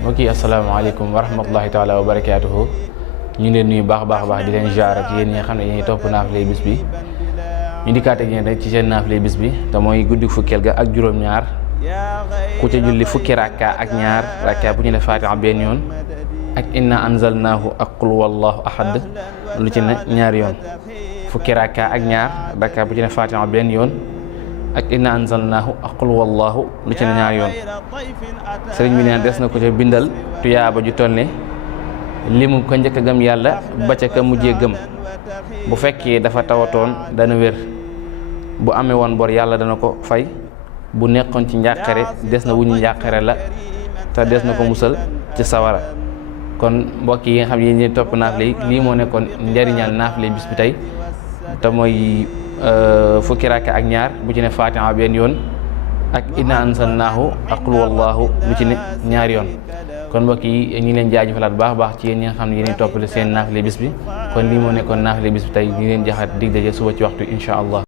mbokk yi asalaamaaleykum wa rahmatullahi taala wa barakaatuhu. ñu ngi leen nuyu baax baax di leen ziar ak yéen ñi nga xam ne yéen topp naafilay bis bi. ñu dikkaat ak yéen rek ci seen naafilay bis bi te mooy guddi fukkeel ga ak juróom-ñaar ku ca julli fukki rakka ak ñaar rakka bu ñu def Faatiha benn yoon ak inna anzalnaahu ak qul wallahu ahad lu ci ne ñaari yoon. fukki rakka ak ñaar rakka bu ci ne Faatiha benn yoon ak inna anzalnaahu ak qul wallahu lu ci ne ñaari yoon. sëriñ bi neen des na ko ca bindal tuyaaba ju toll ne limu ko njëkk a gëm yàlla ba ca ka mujjee gëm. bu fekkee dafa tawatoon dana wér, bu amee woon bor yàlla dana ko fay, bu nekkoon ci njàqare des na wuñu njàqare la te des na ko musal ci sawara. kon mbokk yi nga xam ne ñi topp naafile yi lii moo nekkoon njariñal naafile bis bi tey te mooy fukki rakka ak ñaar bu ci ne Faatiha benn yoon ak inna anzalnaahu ak qul wallahu lu ci ne ñaari yoon. kon mbokk yi ñu ngi leen jaajëfalaat baax baax ci yéen ñi nga xam ne yéen toppale seen naafile bis bi. kon lii moo nekkoon naafile bis bi tey ñu leen jaxaat dig daje suba ci waxtu incha allah.